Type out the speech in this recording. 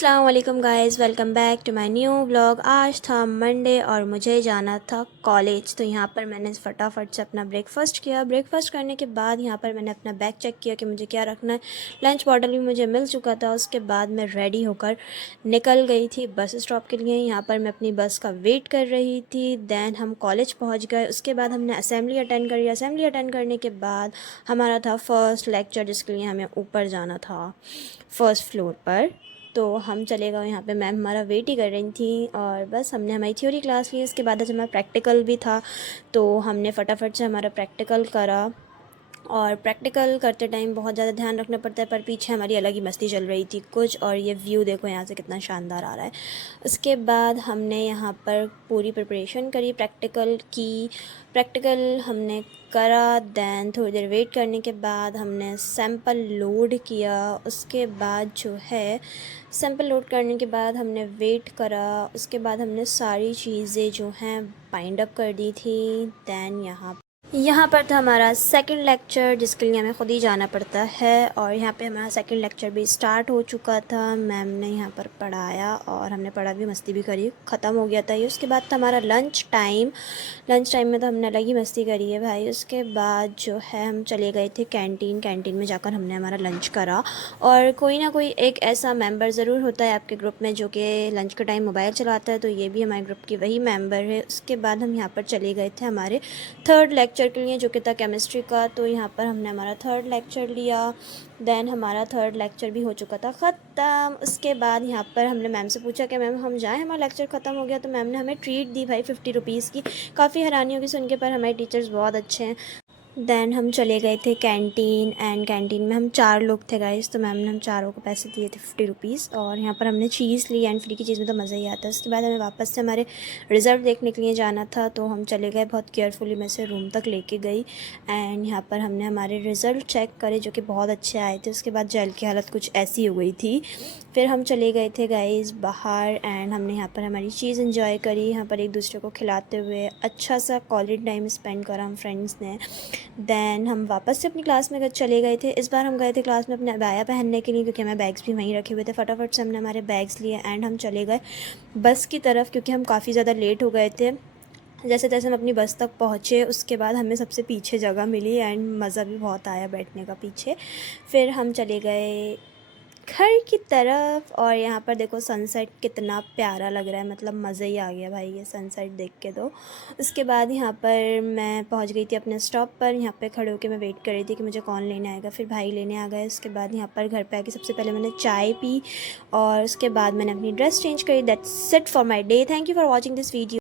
अस्सलाम वालेकुम guys, welcome back to my new vlog. आज था मंडे और मुझे जाना था कॉलेज। तो यहाँ पर मैंने फटाफट से अपना ब्रेकफ़ास्ट किया। ब्रेकफ़ास्ट करने के बाद यहाँ पर मैंने अपना बैग चेक किया कि मुझे क्या रखना है। लंच बॉटल भी मुझे मिल चुका था। उसके बाद मैं रेडी होकर निकल गई थी बस स्टॉप के लिए। यहाँ पर मैं अपनी बस का वेट कर रही थी। दैन हम कॉलेज पहुँच गए। उसके बाद हमने असेंबली अटेंड करी। असेंबली अटेंड करने के बाद हमारा था फ़र्स्ट लेक्चर, जिसके लिए हमें ऊपर जाना था फ़र्स्ट फ्लोर पर। तो हम चले गए। यहाँ पे मैम हमारा वेट ही कर रही थी और बस हमने हमारी थ्योरी क्लास ली। उसके बाद आज हमारा प्रैक्टिकल भी था, तो हमने फटाफट से हमारा प्रैक्टिकल करा। और प्रैक्टिकल करते टाइम बहुत ज़्यादा ध्यान रखना पड़ता है, पर पीछे हमारी अलग ही मस्ती चल रही थी कुछ। और ये व्यू देखो यहाँ से कितना शानदार आ रहा है। उसके बाद हमने यहाँ पर पूरी प्रिपरेशन करी प्रैक्टिकल की। प्रैक्टिकल हमने करा। दैन थोड़ी देर वेट करने के बाद हमने सैंपल लोड किया। उसके बाद जो है सैंपल लोड करने के बाद हमने वेट करा। उसके बाद हमने सारी चीज़ें जो हैं बाइंड अप कर दी थी। दैन यहाँ पर था हमारा सेकंड लेक्चर, जिसके लिए हमें ख़ुद ही जाना पड़ता है। और यहाँ पे हमारा सेकंड लेक्चर भी स्टार्ट हो चुका था। मैम ने यहाँ पर पढ़ाया और हमने पढ़ा भी, मस्ती भी करी। ख़त्म हो गया था ये। उसके बाद था हमारा लंच टाइम। लंच टाइम में तो हमने अलग ही मस्ती करी है भाई। उसके बाद जो है हम चले गए थे कैंटीन। कैंटीन में जाकर हमने हमारा लंच करा। और कोई ना कोई एक ऐसा मेंबर ज़रूर होता है आपके ग्रुप में जो कि लंच के टाइम मोबाइल चलाता है, तो ये भी हमारे ग्रुप की वही मेंबर है। उसके बाद हम यहाँ पर चले गए थे हमारे थर्ड लेक्चर के लिए, जो कि था केमिस्ट्री का। तो यहाँ पर हमने हमारा थर्ड लेक्चर लिया। दैन हमारा थर्ड लेक्चर भी हो चुका था ख़त्म। उसके बाद यहाँ पर हमने मैम से पूछा कि मैम हम जाएं, हमारा लेक्चर ख़त्म हो गया। तो मैम ने हमें ट्रीट दी भाई 50 रुपीज़ की। काफ़ी हैरानी होगी सुन के, पर हमारे टीचर्स बहुत अच्छे हैं। दैन हम चले गए थे कैंटीन। एंड कैंटीन में हम 4 लोग थे गाइस, तो मैम ने हम चारों को पैसे दिए थे 50 रुपीज़। और यहाँ पर हमने चीज़ ली। एंड फ्री की चीज़ में तो मज़ा ही आता है। उसके बाद हमें वापस से हमारे रिज़ल्ट देखने के लिए जाना था, तो हम चले गए। बहुत केयरफुली मैं से रूम तक लेके गई। एंड यहाँ पर हमने हमारे रिज़ल्ट चेक करे, जो कि बहुत अच्छे आए थे। उसके बाद जेल की हालत कुछ ऐसी हो गई थी। फिर हम चले गए थे गाइस बाहर। एंड हमने यहाँ पर हमारी चीज़ इंजॉय करी, यहाँ पर एक दूसरे को खिलाते हुए अच्छा सा कॉलेज टाइम स्पेंड करा हम फ्रेंड्स ने। दैन हम वापस से अपनी क्लास में चले गए थे। इस बार हम गए थे क्लास में अपने अबाया पहनने के लिए, क्योंकि हमें बैग्स भी वहीं रखे हुए थे। फटाफट से हमने हमारे बैग्स लिए एंड हम चले गए बस की तरफ, क्योंकि हम काफ़ी ज़्यादा लेट हो गए थे। जैसे तैसे हम अपनी बस तक पहुँचे। उसके बाद हमें सबसे पीछे जगह मिली एंड मज़ा भी बहुत आया बैठने का पीछे। फिर हम चले गए घर की तरफ। और यहाँ पर देखो सनसेट कितना प्यारा लग रहा है, मतलब मज़ा ही आ गया भाई ये सनसेट देख के। तो उसके बाद यहाँ पर मैं पहुँच गई थी अपने स्टॉप पर। यहाँ पे खड़े होकर मैं वेट कर रही थी कि मुझे कौन लेने आएगा। फिर भाई लेने आ गए। उसके बाद यहाँ पर घर पे आके सबसे पहले मैंने चाय पी और उसके बाद मैंने अपनी ड्रेस चेंज करी। That's it for my day. Thank you for watching this video.